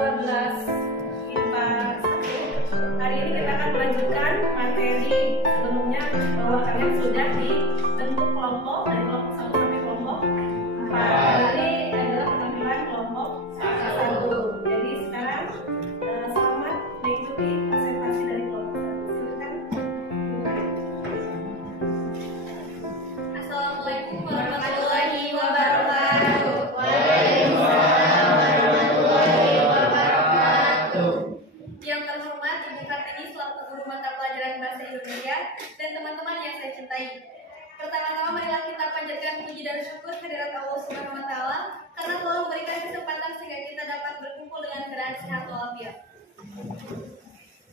15 IPA 1. Hari ini kita akan melanjutkan materi sebelumnya bahwa kalian sudah dibentuk kelompok dari kelompok 1 sampai kelompok 4. Ini adalah penampilan kelompok 1. Jadi sekarang selamat mengikuti presentasi dari kelompok 1. Silakan. Assalamualaikum warahmatullahi wabarakatuh. Yang terhormat Ibu Kartini selaku guru mata pelajaran Bahasa Indonesia dan teman-teman yang saya cintai. Pertama-tama marilah kita panjatkan puji dan syukur kehadirat Allah Subhanahu wa taala karena telah memberikan kesempatan sehingga kita dapat berkumpul dengan keadaan sehat walafiat.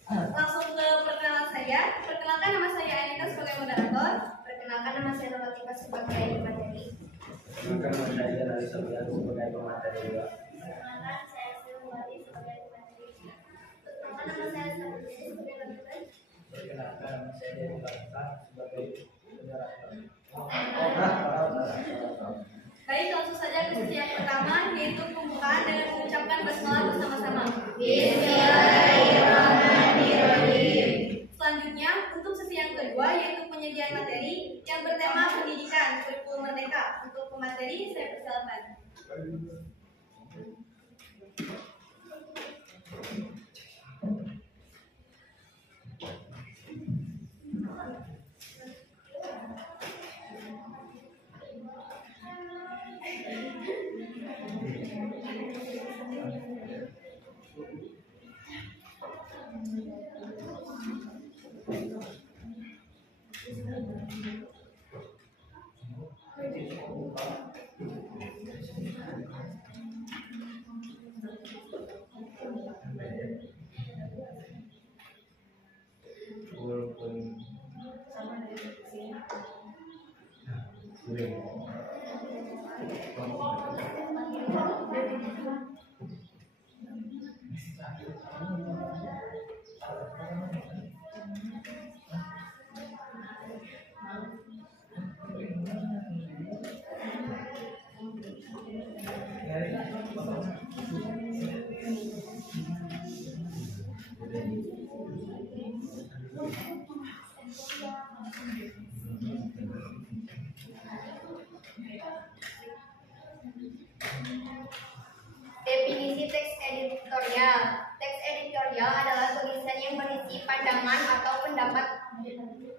Langsung ke perkenalan saya. Perkenalkan, nama saya Anita sebagai moderator. Perkenalkan, nama saya Nolatika sebagai pemateri. Perkenalkan, nama saya Rali Sobian sebagai pemateri juga. Perkenalkan, saya Silwati sebagai pemateri. Perkenalkan, nama saya Sabri sebagai pemateri. Perkenalkan, nama saya Dewi Kalista sebagai moderator. Baik, langsung saja ke sesi yang pertama, yaitu pembukaan dengan mengucapkan basmalah bersama-sama. Bismillahirrahmanirrahim. Selanjutnya, untuk sesi yang kedua, yaitu penyediaan materi yang bertema pendidikan kurikulum merdeka. Untuk pemateri, saya persilakan. Definisi teks editorial. Teks editorial adalah tulisan yang berisi pandangan atau pendapat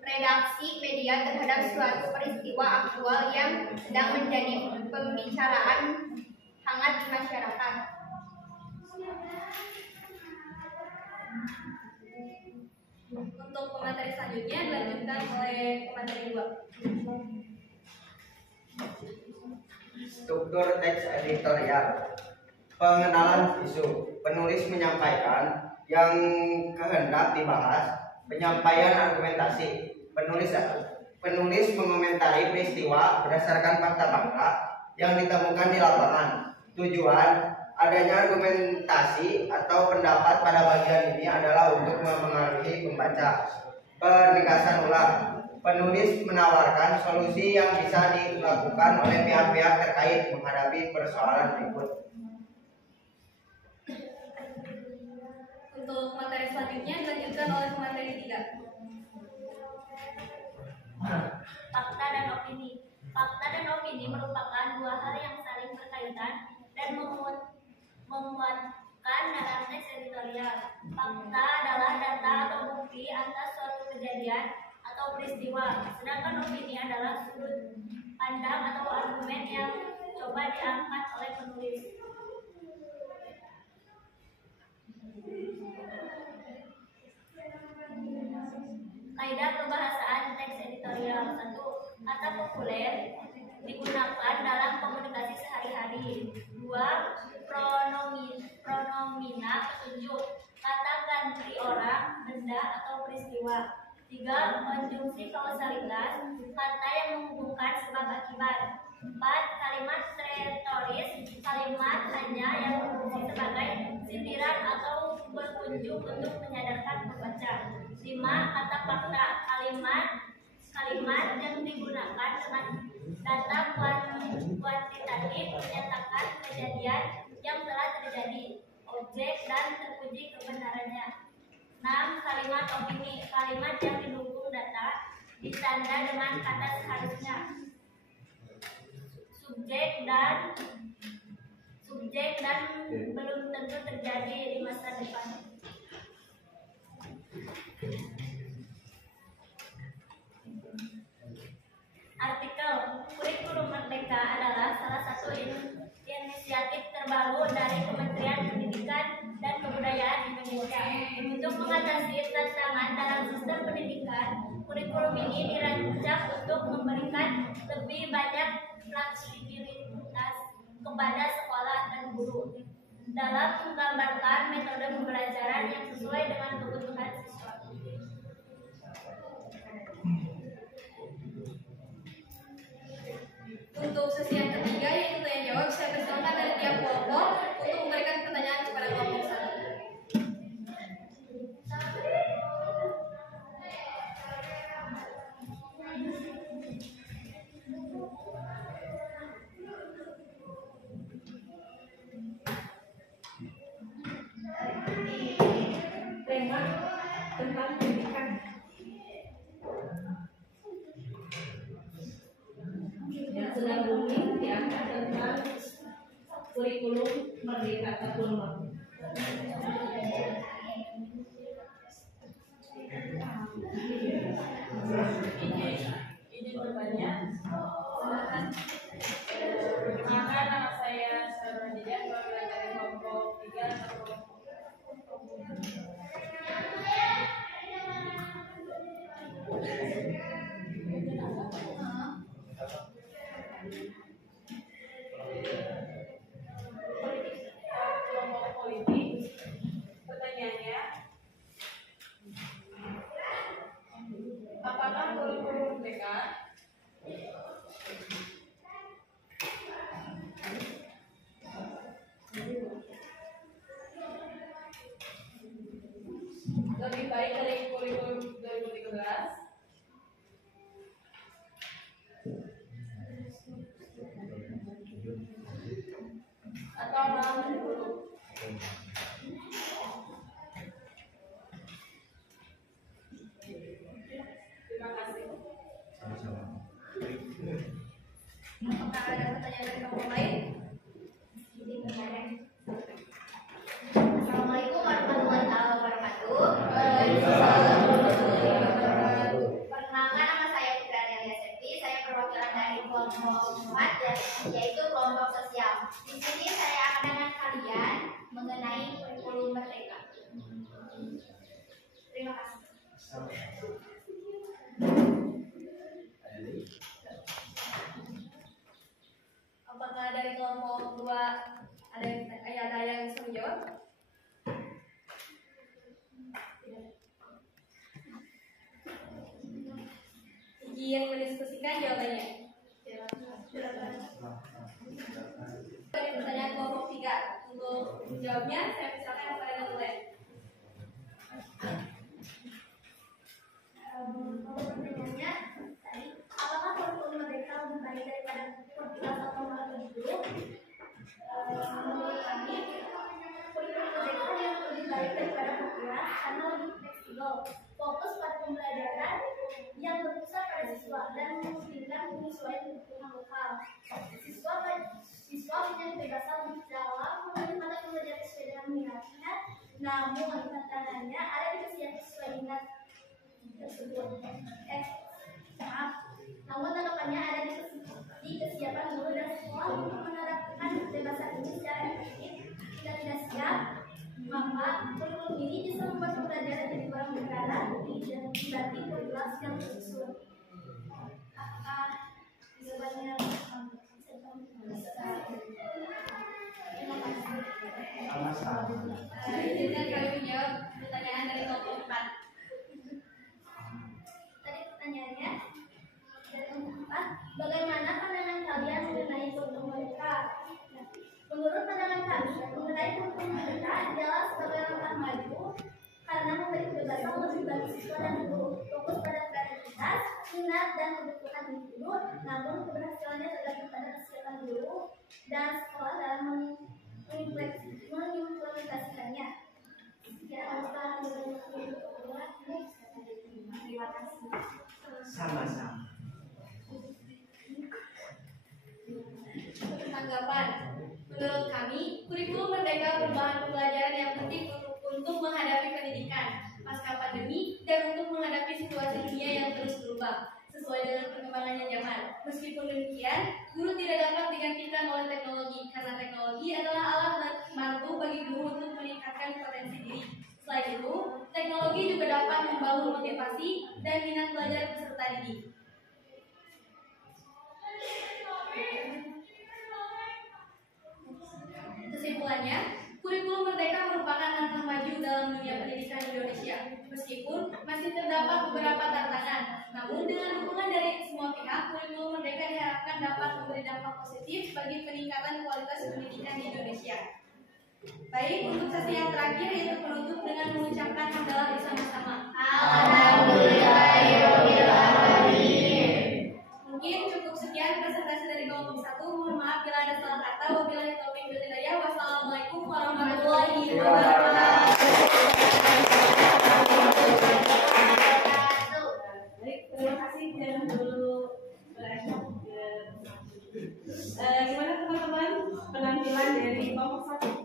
redaksi media terhadap suatu peristiwa aktual yang sedang menjadi pembicaraan hangat di masyarakat. Untuk pemateri selanjutnya dilanjutkan oleh pemateri 2. Struktur teks editorial. Pengenalan isu. Penulis menyampaikan yang kehendak dibahas. Penyampaian argumentasi. Penulis mengomentari peristiwa berdasarkan fakta-fakta yang ditemukan di lapangan. Tujuan adanya argumentasi atau pendapat pada bagian ini adalah untuk mempengaruhi pembaca. Penegasan ulang. Penulis menawarkan solusi yang bisa dilakukan oleh pihak-pihak terkait menghadapi persoalan berikut. Untuk materi selanjutnya dilanjutkan oleh pemateri 3. Fakta dan opini. Fakta dan opini merupakan dua hal yang saling berkaitan dan memuatkan dalam teks editorial. Fakta adalah data atau bukti atas suatu kejadian atau peristiwa, sedangkan opini adalah sudut pandang atau argumen yang coba diangkat oleh penulis. Kaidah perbahasaan teks editorial. 1. Kata populer digunakan dalam komunikasi sehari-hari. 2. Pronomina petunjuk, kata ganti orang, benda atau peristiwa. 3. Konjungsi kausalitas, kata yang menghubungkan sebab akibat. 4. Kalimat retoris, kalimat hanya yang berfungsi sebagai sindiran atau berkunjung untuk menyadarkan pembaca. 5. Kata fakta, kalimat yang digunakan dengan data kuantitatif menyatakan kejadian yang telah terjadi. Objek 6. Kalimat opini. Kalimat yang didukung data ditanda dengan kata seharusnya, subjek dan belum tentu terjadi di masa depan. Artikel Kurikulum Merdeka adalah salah satu inisiatif terbaru dari Kementerian Pendidikan dan Kebudayaan Indonesia untuk mengatasi tantangan dalam sistem pendidikan. Kurikulum ini dirancang untuk memberikan lebih banyak fleksibilitas kepada sekolah dan guru dalam menggambarkan metode pembelajaran yang sesuai dengan kebutuhan siswa. Untuk sesi yang ketiga yaitu tanya jawab, saya persilakan dari tiap kelompok untuk memberikan pertanyaan kepada kelompok satu. Tema tentang pendidikan. Yang sedang booming diangkat tentang kurikulum merdeka tahun lalu. Izin bertanya, silakan. Perkenalkan, nama saya Sarah Dijan, perwakilan dari kelompok 3 atau kelompok. Kelompok politik. Pertanyaannya, apakah kurikulum merdeka lebih baik dari kurikulum 2013? Atau malah lebih buruk? Terima kasih. Apakah ada pertanyaan dari kelompok lain? Assalamualaikum warahmatullahi wabarakatuh. Perkenalkan, nama saya Fitri Adelia Septi. Saya perwakilan dari kelompok 4, yaitu kelompok sosial. Di sini saya akan dengan kalian mengenai kurikulum merdeka. Terima kasih. Apakah dari kelompok 2 ada yang bisa menjawab? Izin mendiskusikan jawabannya. Dari pertanyaan kelompok 3, untuk menjawabnya saya persilakan kepada yang mulai. Pertanyaannya tadi, apakah kurikulum merdeka lebih baik daripada kurikulum atau malah lebih buruk? Menurut kami, kurikulum merdeka yang lebih baik daripada kurikulum karena lebih fleksibel, fokus pada pembelajaran yang berpusat pada siswa dan memungkinkan penyesuaian kebutuhan lokal. Siswa punya kebebasan dalam memilih mata pembelajaran sesuai dengan minatnya, namun tantangannya ada di kesiapan sesuai minat tersebut. Namun tanggapannya ada di kesiapan guru dan sekolah untuk menerapkan kebebasan ini secara efektif. Jika tidak siap, maka kurikulum ini bisa membuat pembelajaran jadi kurang berkala dan dibanding kurikulum yang tersusun. Apakah jawabannya? Terima kasih. Izinkan kami menjawab pertanyaan dari kelompok 4. Tadi pertanyaannya dari kelompok 4, bagaimana pandangan kalian mengenai kurikulum merdeka? Menurut pandangan kami, mengenai kurikulum merdeka adalah sebagai langkah maju karena memberi kebebasan lebih bagi siswa dan guru, fokus pada kreativitas, minat dan kebutuhan individu, namun keberhasilannya tergantung pada kesiapan guru dan sekolah dalam mengimplementasikannya. Ya, Menurut kami, kurikulum merdeka merupakan pembelajaran yang penting untuk menghadapi pendidikan pasca pandemi dan untuk menghadapi situasi dunia yang terus berubah sesuai dengan perkembangannya zaman. Meskipun demikian, guru tidak dapat digantikan oleh teknologi karena teknologi adalah alat bantu bagi guru untuk meningkatkan potensi diri. Selain itu, teknologi juga dapat membangun motivasi dan minat belajar peserta didik. Kesimpulannya, kurikulum merdeka merupakan langkah maju dalam dunia pendidikan Indonesia. Meskipun masih terdapat beberapa tantangan, namun dengan dukungan dari semua pihak, kurikulum merdeka diharapkan dapat memberi dampak positif bagi peningkatan kualitas pendidikan di Indonesia. Baik, untuk sesi yang terakhir yaitu penutup dengan mengucapkan hamdalah bersama-sama. Alhamdulillahirobbilalamin. Mungkin cukup sekian presentasi dari kelompok 1. Mohon maaf bila ada salah kata. Wabillahi taufiq wal hidayah. Wassalamualaikum warahmatullahi wabarakatuh. Baik, terima kasih. Jangan dulu beranjak. Gimana teman-teman penampilan dari kelompok 1?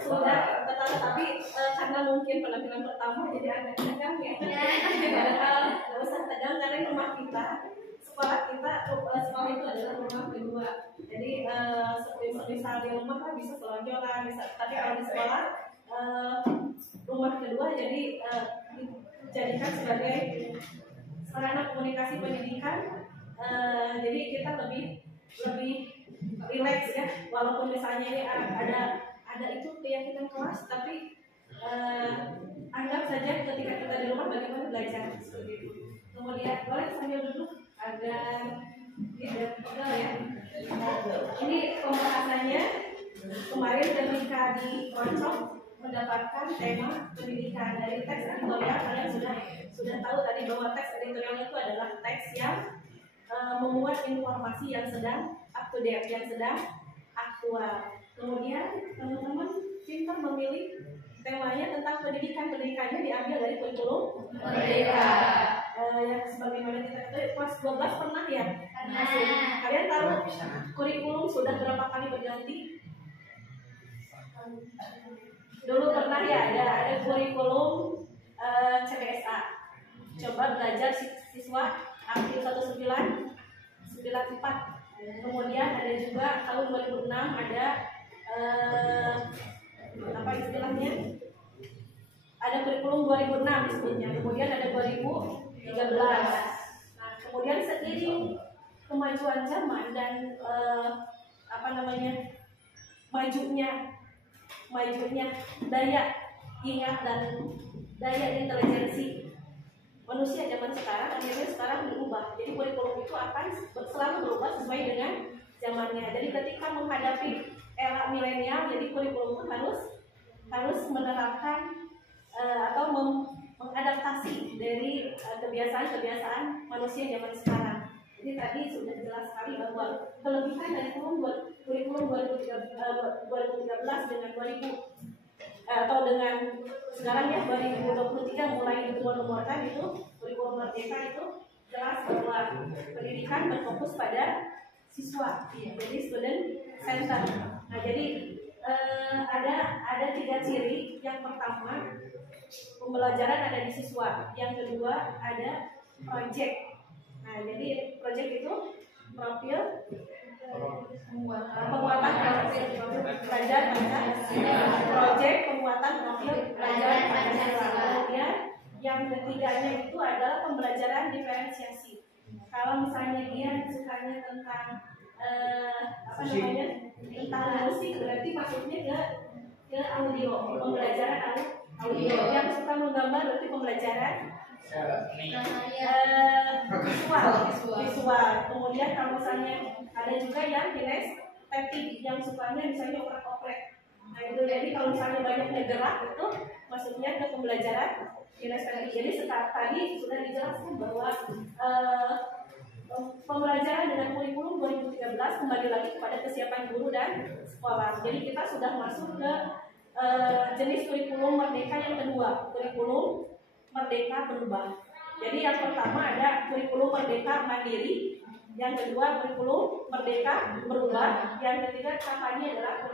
Sudah, tetapi karena mungkin penampilan pertama jadi agak tegang ya. Nggak usah tegang karena rumah kita, sekolah kita, sekolah itu adalah rumah kedua. Jadi misal di rumah kan bisa selonjoran, bisa. Tapi kalau di sekolah rumah kedua jadi dijadikan sebagai sarana komunikasi pendidikan. Jadi kita lebih rileks ya, walaupun misalnya ini ada itu keyakinan kelas, tapi anggap saja ketika kita di rumah bagaimana belajar seperti itu. Kemudian boleh sambil duduk agar tidak pegal ya. Ini pembahasannya kemarin ketika di workshop mendapatkan tema pendidikan dari teks editorial. Kalian sudah tahu tadi bahwa teks editorial itu adalah teks yang memuat informasi yang sedang up to date, yang sedang aktual. Kemudian teman-teman pintar memilih temanya tentang pendidikannya diambil dari kurikulum merdeka. Yang sebagaimana kita ketahui kelas 12 pernah ya? Kalian tahu kurikulum sudah berapa kali berganti? Dulu pernah ya ada kurikulum CPSA. Coba belajar siswa April 1994. Kemudian ada juga tahun 2006 ada apa istilahnya? Ada kurikulum 2006 disebutnya. Kemudian ada 2013. Nah, kemudian seiring kemajuan zaman dan majunya daya ingat dan daya intelijensi manusia zaman sekarang, akhirnya sekarang berubah. Jadi kurikulum itu akan selalu berubah sesuai dengan zamannya. Jadi ketika menghadapi era milenial, jadi kurikulum itu harus menerapkan atau mengadaptasi dari kebiasaan manusia zaman sekarang. Jadi tadi sudah jelas sekali bahwa kelebihan dari kurikulum 2013 dengan 2000 atau dengan sekarang ya 2023 mulai dinomorkan itu kurikulum merdeka itu jelas bahwa pendidikan berfokus pada siswa, jadi student center. Nah jadi ada 3 ciri. Yang pertama pembelajaran ada di siswa, yang kedua ada project. Nah jadi project itu profil penguatan profil pelajar Pancasila, project penguatan profil pelajar Pancasila. Kemudian yang ketiganya itu adalah pembelajaran diferensiasi. Kalau misalnya dia sukanya tentang tentang musik, berarti masuknya ke audio, pembelajaran audio. Yang suka menggambar berarti pembelajaran visual. Kemudian kalau misalnya ada juga yang kinestetik, yang sukanya misalnya oprek-oprek. Nah itu jadi kalau misalnya banyak gerak itu maksudnya ke pembelajaran kinestetik. Jadi tadi sudah dijelaskan bahwa pembelajaran dengan kurikulum 2013 kembali lagi kepada kesiapan guru dan sekolah. Jadi kita sudah masuk ke jenis kurikulum merdeka yang kedua, kurikulum merdeka berubah. Jadi yang pertama ada kurikulum merdeka mandiri, Yang kedua kurikulum merdeka berubah. Yang ketiga kampanye adalah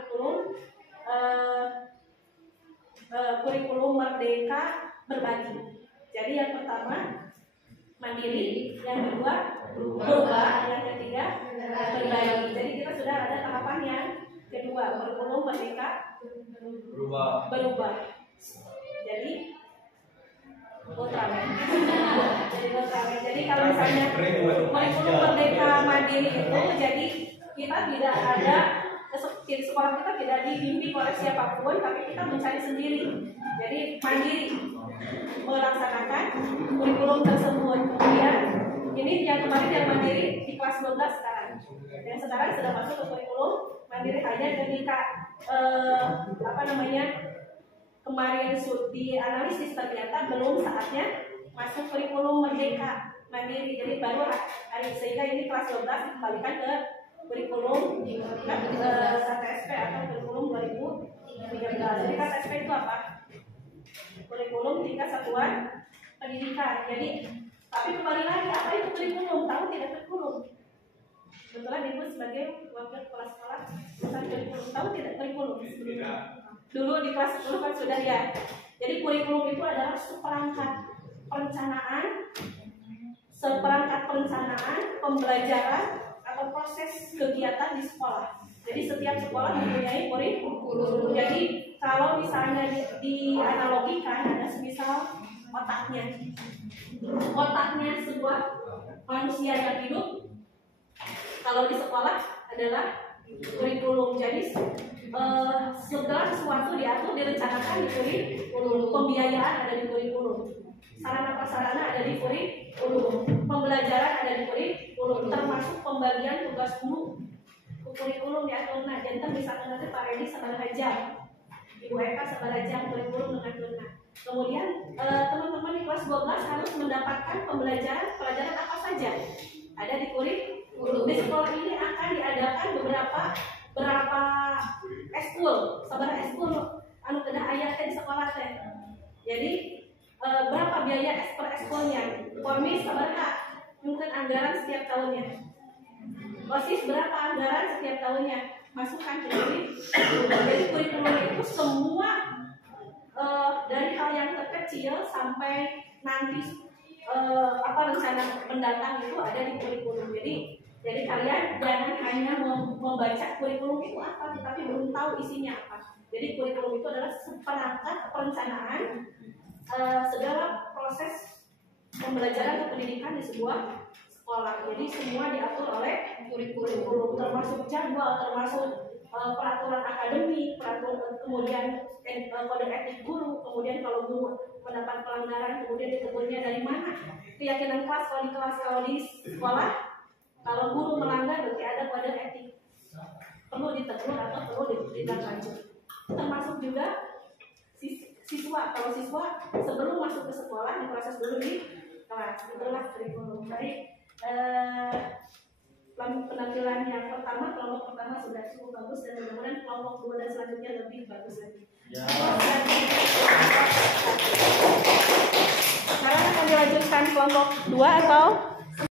kurikulum merdeka berbagi. Jadi yang pertama mandiri, yang kedua berubah, yang ketiga berbagi. Jadi kita sudah ada tahapan yang kedua, kurikulum merdeka berubah. Jadi Ultraman. Jadi kalau misalnya kurikulum merdeka mandiri itu, jadi kita tidak ada di sekolah kita tidak dibimbing oleh siapapun, tapi kita mencari sendiri. Jadi mandiri melaksanakan kurikulum tersebut. Kemudian ini yang kemarin yang mandiri di kelas 12 sekarang. Yang sekarang sudah masuk ke kurikulum mandiri hanya ketika kemarin dianalisis ternyata belum saatnya masuk kurikulum merdeka mandiri. Jadi baru hari sehingga ini kelas 12 dikembalikan ke kurikulum KTSP atau kurikulum 2013. Jadi KTSP itu apa? Kurikulum tingkat satuan pendidikan. Jadi tapi kembali lagi, apa itu kurikulum? Tahu tidak kurikulum? Kebetulan Ibu sebagai wakil kepala sekolah jurusan kurikulum, tahu tidak kurikulum? Dulu di kelas 10 kan sudah ya. Jadi kurikulum itu adalah seperangkat perencanaan pembelajaran atau proses kegiatan di sekolah. Jadi setiap sekolah mempunyai kurikulum. Jadi kalau misalnya dianalogikan ada semisal otaknya sebuah manusia yang hidup, kalau di sekolah adalah kurikulum. Jadi segala sesuatu diatur, direncanakan di kurikulum. Pembiayaan ada di kurikulum, sarana prasarana ada di kurikulum, pembelajaran ada di kurikulum, termasuk pembagian tugas guru kurikulum diatur. Nah, jantan misalkan nanti Pak Redi sabaraja, Ibu Eka sabaraja kurikulum mengaturnya. Kemudian teman-teman di kelas 12 harus mendapatkan pelajaran apa saja ada di kurikulum. Di sekolah ini akan diadakan berapa eskul, sabar eskul anu kedah ayat di sekolah teh. Jadi berapa biaya per eskulnya? Formis sabarha mungkin anggaran setiap tahunnya. OSIS berapa anggaran setiap tahunnya? Masukkan ke kurikulum. Jadi kurikulum itu semua dari hal yang terkecil sampai nanti rencana mendatang itu ada di kurikulum. Jadi kalian jangan hanya membaca kurikulum itu apa, tetapi belum tahu isinya apa. Jadi kurikulum itu adalah seperangkat perencanaan segala proses pembelajaran atau pendidikan di sebuah sekolah. Jadi semua diatur oleh kurikulum, termasuk jadwal, termasuk peraturan akademik, kemudian kode etik guru, kemudian kalau guru mendapat pelanggaran kemudian ditegurnya dari mana, keyakinan kelas kalau di sekolah, kalau guru melanggar berarti ada kode etik, perlu ditegur atau perlu ditindaklanjuti. Termasuk juga siswa, kalau siswa sebelum masuk ke sekolah diproses dulu di kelas. Itulah kurikulum. Baik, penampilan yang pertama, kelompok pertama sudah cukup bagus dan mudah-mudahan kelompok 2 dan selanjutnya lebih bagus lagi. Ya. Sekarang akan dilanjutkan kelompok 2 atau